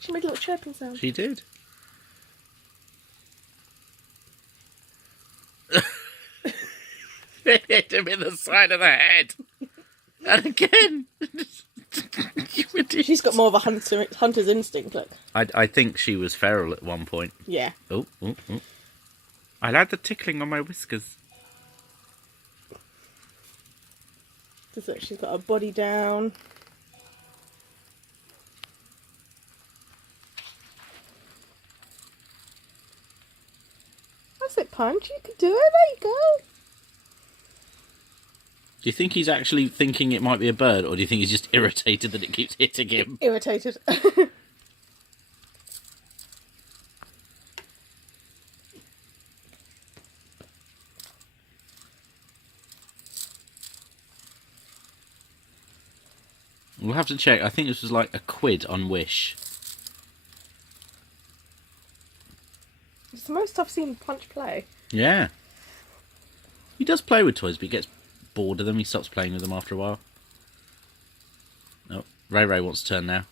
She made a little chirping sound. She did. It hit him in the side of the head. And again. She's got more of a hunter's instinct, look. I think she was feral at one point. Yeah. Oh. I like the tickling on my whiskers. Just look, she's got her body down. That's it, Punch. You can do it. There you go. Do you think he's actually thinking it might be a bird, or do you think he's just irritated that it keeps hitting him? Irritated. We'll have to check. I think this was like a quid on Wish. It's the most I've seen Punch play. Yeah. He does play with toys, but he gets bored of them. He stops playing with them after a while. Oh, Ray wants to turn now.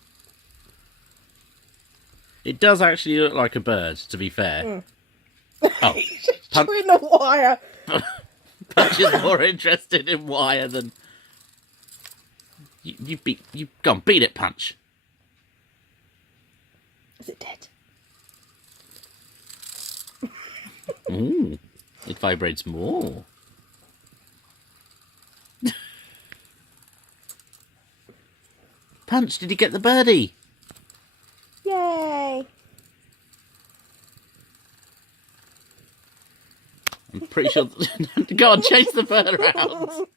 It does actually look like a bird, to be fair. Oh, Punch, Chewing the wire. Punch is more interested in wire than... You go on, beat it, Punch. Is it dead? Ooh, it vibrates more. Punch, did he get the birdie? Yay! I'm pretty sure... Go on, chase the bird around.